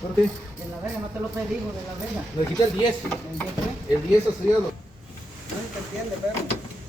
¿Por qué? De La Vega, no te lo pedí, hijo, de La Vega. Le quité el 10. ¿El 10 qué? El 10 ha sido. No se te entiende, pero.